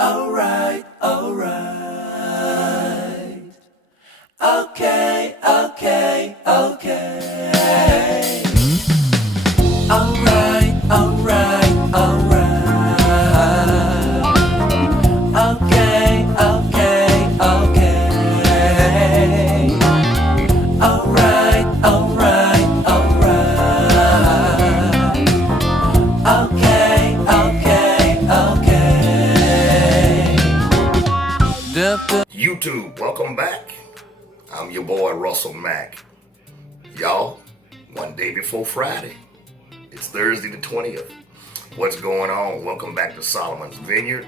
alright. Okay. Alright. Okay. YouTube, welcome back. I'm your boy Russell Mack. Y'all, one day before Friday. It's Thursday the 20th. What's going on? Welcome back to Solomon's Vineyard.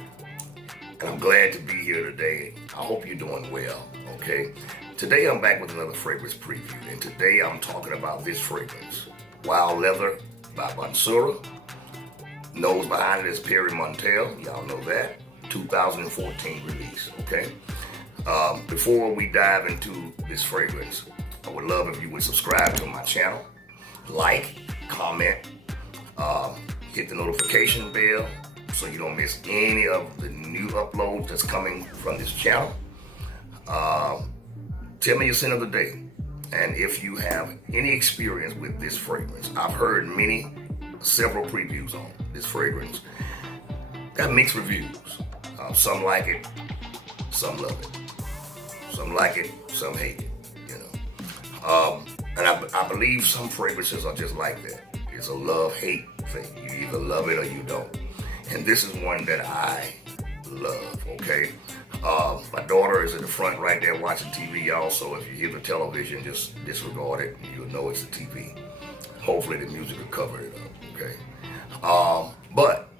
And I'm glad to be here today. I hope you're doing well, okay? Today I'm back with another fragrance preview. And today I'm talking about this fragrance. Wild Leather by Mancera. Nose behind it is Perry Montel. Y'all know that. 2014 release, okay? Before we dive into this fragrance, I would love if you would subscribe to my channel, like, comment, hit the notification bell so you don't miss any of the new uploads that's coming from this channel. Tell me your sin of the day, and if you have any experience with this fragrance. I've heard several previews on this fragrance. Got mixed reviews. Some like it, some love it. Some like it, some hate it, you know. And I believe some fragrances are just like that. It's a love-hate thing. You either love it or you don't. And this is one that I love, okay? My daughter is in the front right there watching TV, y'all, so if you hear the television, just disregard it. You'll know it's the TV. Hopefully the music will cover it up, okay? But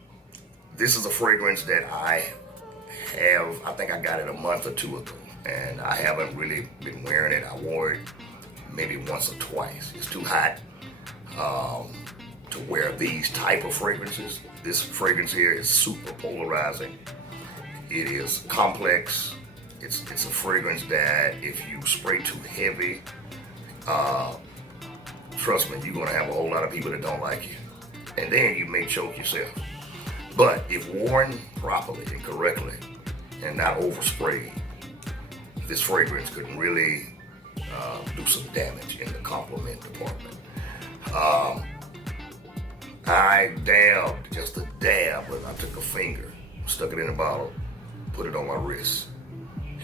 this is a fragrance that I think I got it a month or two ago, and I haven't really been wearing it. I wore it maybe once or twice. It's too hot to wear these type of fragrances. This fragrance here is super polarizing. It is complex. It's a fragrance that if you spray too heavy, trust me, you're gonna have a whole lot of people that don't like you, and then you may choke yourself. But if worn properly and correctly, and not oversprayed, this fragrance could really do some damage in the compliment department. I dabbed, just a dab, but I took a finger, stuck it in a bottle, put it on my wrist.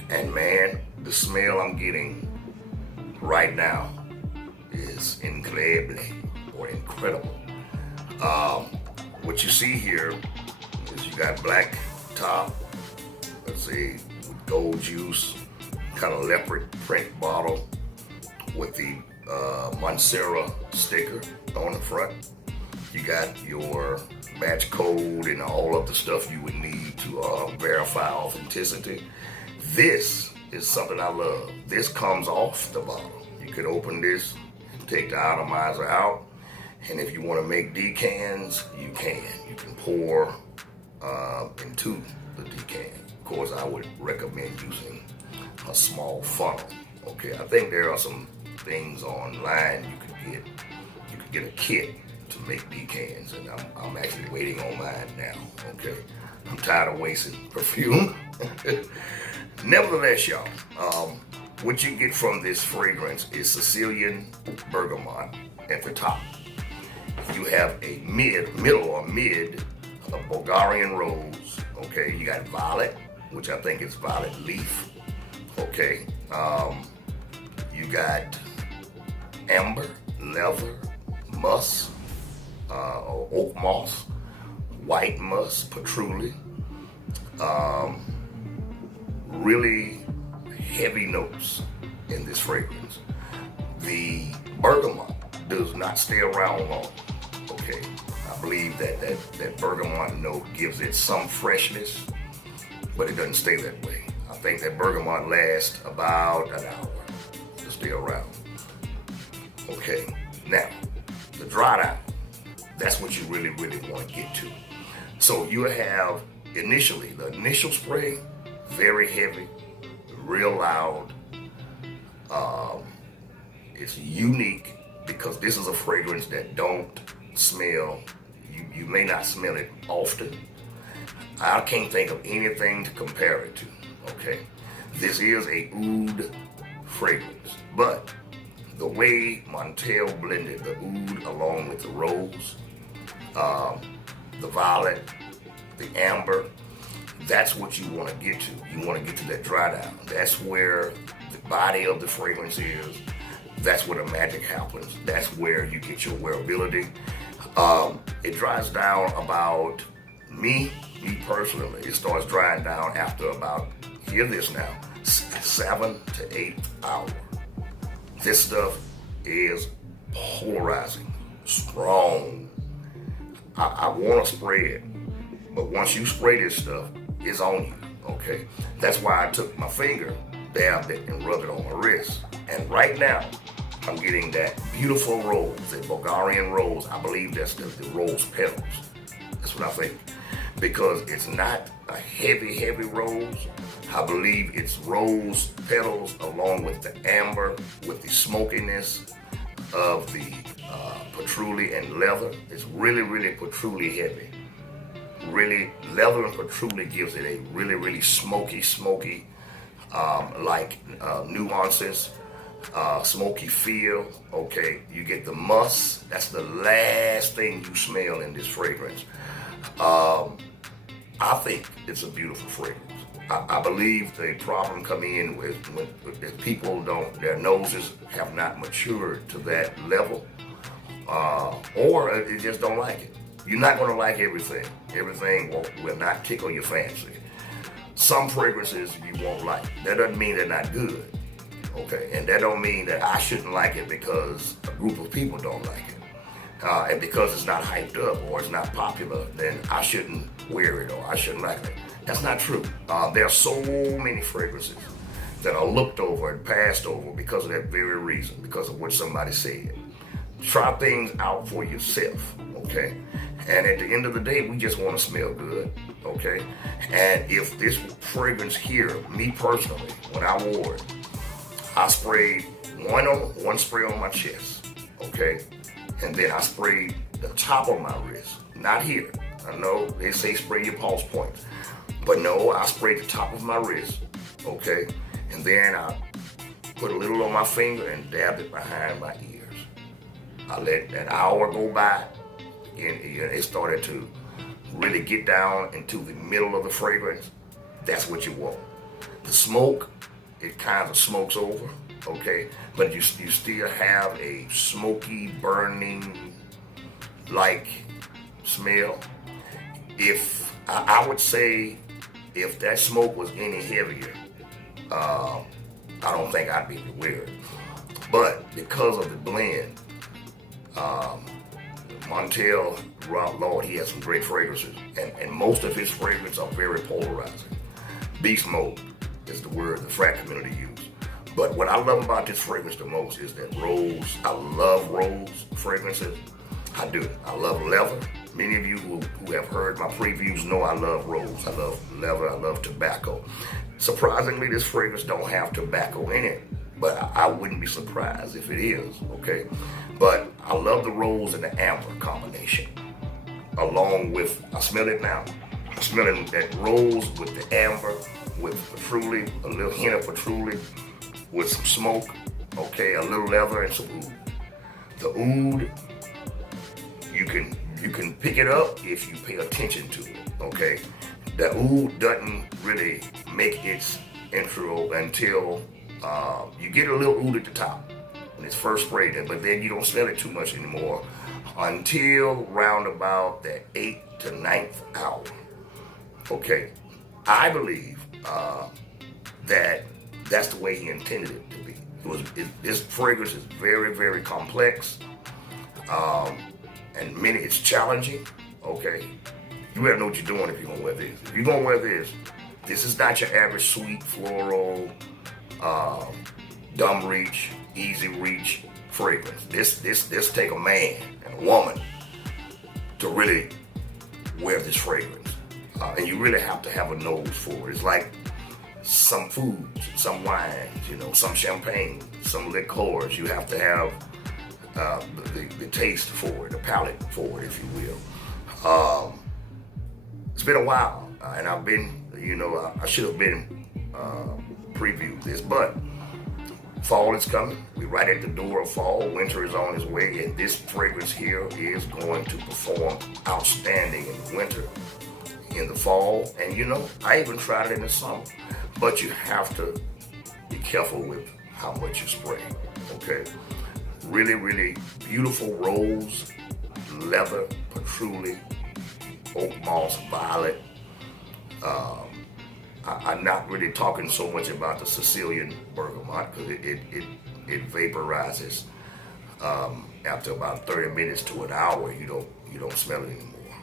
And man, the smell I'm getting right now is increíble, or incredible. What you see here is you got black top, let's see, with gold juice, kind of leopard print bottle with the Mancera sticker on the front. You got your batch code and all of the stuff you would need to verify authenticity. This is something I love. This comes off the bottle. You could open this and take the atomizer out, and if you want to make decants, you can. You can pour into the decant. Of course, I would recommend using a small funnel. Okay, I think there are some things online you could get a kit to make decants, and I'm actually waiting on mine now. Okay, I'm tired of wasting perfume. Nevertheless, y'all, what you get from this fragrance is Sicilian bergamot at the top. You have a middle of Bulgarian rose. Okay, you got violet, which I think is violet leaf. Okay, you got amber, leather, musk, or oak moss, white musk, patchouli. Really heavy notes in this fragrance. The bergamot does not stay around long. Okay, I believe that bergamot note gives it some freshness, but it doesn't stay that way. I think that bergamot lasts about an hour to stay around. Okay, now the dry down, that's what you really want to get to. So you have the initial spray, very heavy, real loud. It's unique because this is a fragrance that don't smell, you may not smell it often. I can't think of anything to compare it to. Okay, this is a oud fragrance, but the way Montel blended the oud along with the rose, the violet, the amber, that's what you want to get to. You want to get to that dry down. That's where the body of the fragrance is. That's where the magic happens. That's where you get your wearability. It dries down about, me personally, it starts drying down after about, hear this now, 7 to 8 hours. This stuff is polarizing, strong. I want to spray it, but once you spray this stuff, it's on you, okay? That's why I took my finger, dabbed it, and rubbed it on my wrist. And right now, I'm getting that beautiful rose, that Bulgarian rose. I believe that's the rose petals. That's what I think. Because it's not a heavy rose. I believe it's rose petals along with the amber, with the smokiness of the patchouli and leather. It's really patchouli heavy. Really, leather and patchouli gives it a really smoky, nuances, smoky feel. Okay, you get the musk. That's the last thing you smell in this fragrance. I think it's a beautiful fragrance. I believe the problem come in with people their noses have not matured to that level, or they just don't like it. You're not going to like everything. Everything will not tickle your fancy. Some fragrances you won't like. That doesn't mean they're not good. Okay, and that don't mean that I shouldn't like it because a group of people don't like it. And because it's not hyped up or it's not popular, then I shouldn't wear it or I shouldn't like it. That's not true. There are so many fragrances that are looked over and passed over because of that very reason, because of what somebody said. Try things out for yourself, okay? And at the end of the day, we just want to smell good, okay? And if this fragrance here, me personally, when I wore it, I sprayed one spray on my chest, okay? And then I sprayed the top of my wrist, not here. I know they say spray your pulse points, but no, I sprayed the top of my wrist, okay? And then I put a little on my finger and dabbed it behind my ears. I let an hour go by, and it started to really get down into the middle of the fragrance. That's what you want. The smoke, it kind of smokes over, okay? But you still have a smoky, burning, like smell. If I would say, if that smoke was any heavier, I don't think I'd be able to wear it. But because of the blend, Montel, Lord, he has some great fragrances, and most of his fragrances are very polarizing. Beast mode is the word the frat community uses. But what I love about this fragrance the most is that rose. I love rose fragrances. I do. I love leather. Many of you who have heard my previews know I love rose. I love leather. I love tobacco. Surprisingly, this fragrance don't have tobacco in it, but I wouldn't be surprised if it is, okay? But I love the rose and the amber combination. Along with, I smell it now. I'm smelling that rose with the amber, with patchouli, a little hint of patchouli, with some smoke, okay, a little leather and some oud. The oud, you can pick it up if you pay attention to it, okay? The oud doesn't really make its intro until you get a little oud at the top when it's first sprayed in, but then you don't smell it too much anymore until round about the 8th to 9th hour. Okay, I believe that's the way he intended it to be. This fragrance is very complex, and it's challenging. Okay, you better know what you're doing if you're gonna wear this. If you're gonna wear this, this is not your average sweet floral, dumb reach, easy reach fragrance. This take a man and a woman to really wear this fragrance. And you really have to have a nose for it. It's like some foods, some wines, some champagne, some liqueurs. You have to have the taste for it, the palate for it, if you will. It's been a while And I've been, I should have been previewed this, but fall is coming. We're right at the door of fall. Winter is on its way, and this fragrance here is going to perform outstanding in the winter, in the fall, and I even tried it in the summer. But you have to be careful with how much you spray, okay? Really, really beautiful rose, leather, patchouli, oak moss, violet. I'm not really talking so much about the Sicilian bergamot because it vaporizes after about 30 minutes to an hour. You don't smell it anymore.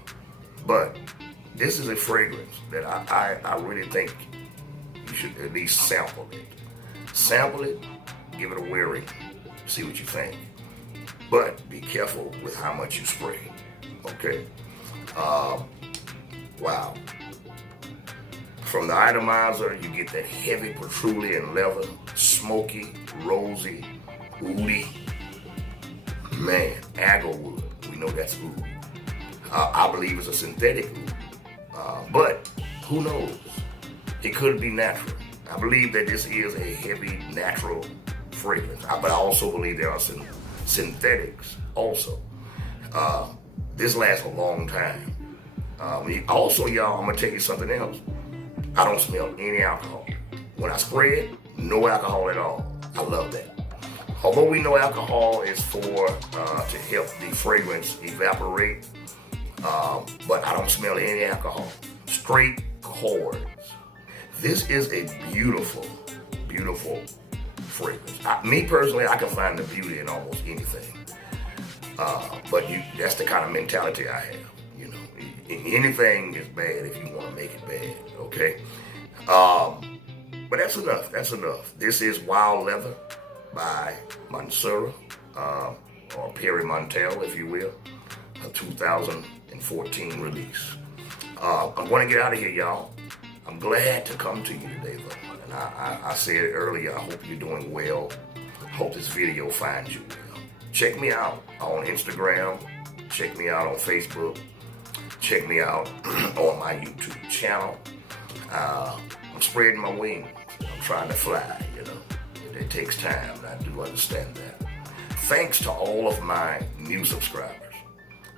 But this is a fragrance that I really think you should at least sample it. Sample it, give it a wearing, see what you think. But be careful with how much you spray. Okay. Wow. From the atomizer, you get that heavy patchouli and leather, smoky, rosy, woody. Man, agarwood. We know that's oud. I believe it's a synthetic oud. But who knows? It could be natural. I believe that this is a heavy, natural fragrance. But I also believe there are some synthetics also. This lasts a long time. Also, y'all, I'm going to tell you something else. I don't smell any alcohol. When I spray it, no alcohol at all. I love that. Although we know alcohol is for to help the fragrance evaporate, but I don't smell any alcohol. Straight chords. This is a beautiful, beautiful fragrance. Me personally, I can find the beauty in almost anything. But that's the kind of mentality I have. Anything is bad if you want to make it bad, okay? But that's enough. That's enough. This is Wild Leather by Mancera, or Perry Montel, if you will, a 2014 release. I'm going to get out of here, y'all. I'm glad to come to you today, though. And I said it earlier, I hope you're doing well. Hope this video finds you well. Check me out on Instagram. Check me out on Facebook. Check me out on my YouTube channel. I'm spreading my wings. I'm trying to fly, It takes time, and I do understand that. Thanks to all of my new subscribers.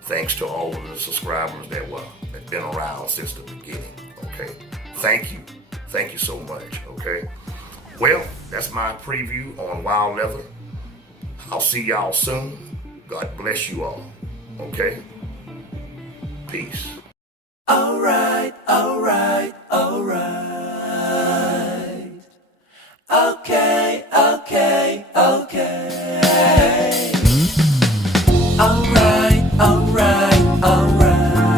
Thanks to all of the subscribers that's been around since the beginning, okay? Thank you. Thank you so much, okay? Well, that's my preview on Wild Leather. I'll see y'all soon. God bless you all, okay? Peace. All right. Okay.